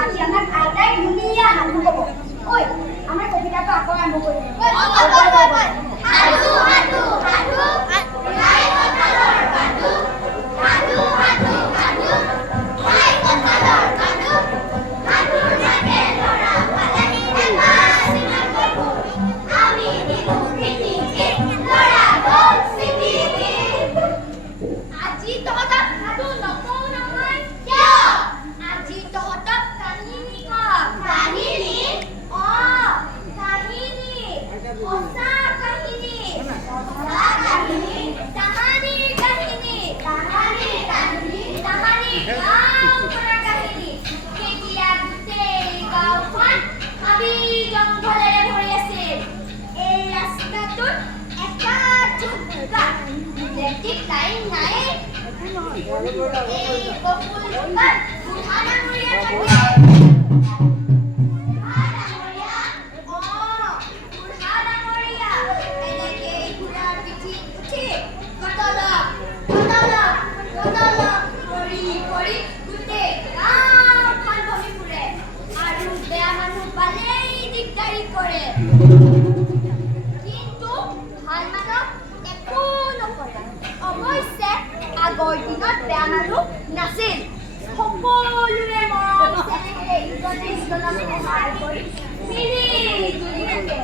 আজি আমাক আইতাই ধুনীয়া সাধু ক'ব। ঐ আমাৰ কবিতাটো আকৌ আৰম্ভ কৰিম। কিন্তু ভাল মানুহ একো নকৰে। অৱশ্যে আগৰ দিনত বেয়া মানুহ নাছিল। সকলোৱে মৰম চেনেহে ইজনে সিজনক সহায় কৰি মিলি জুলি থাকে।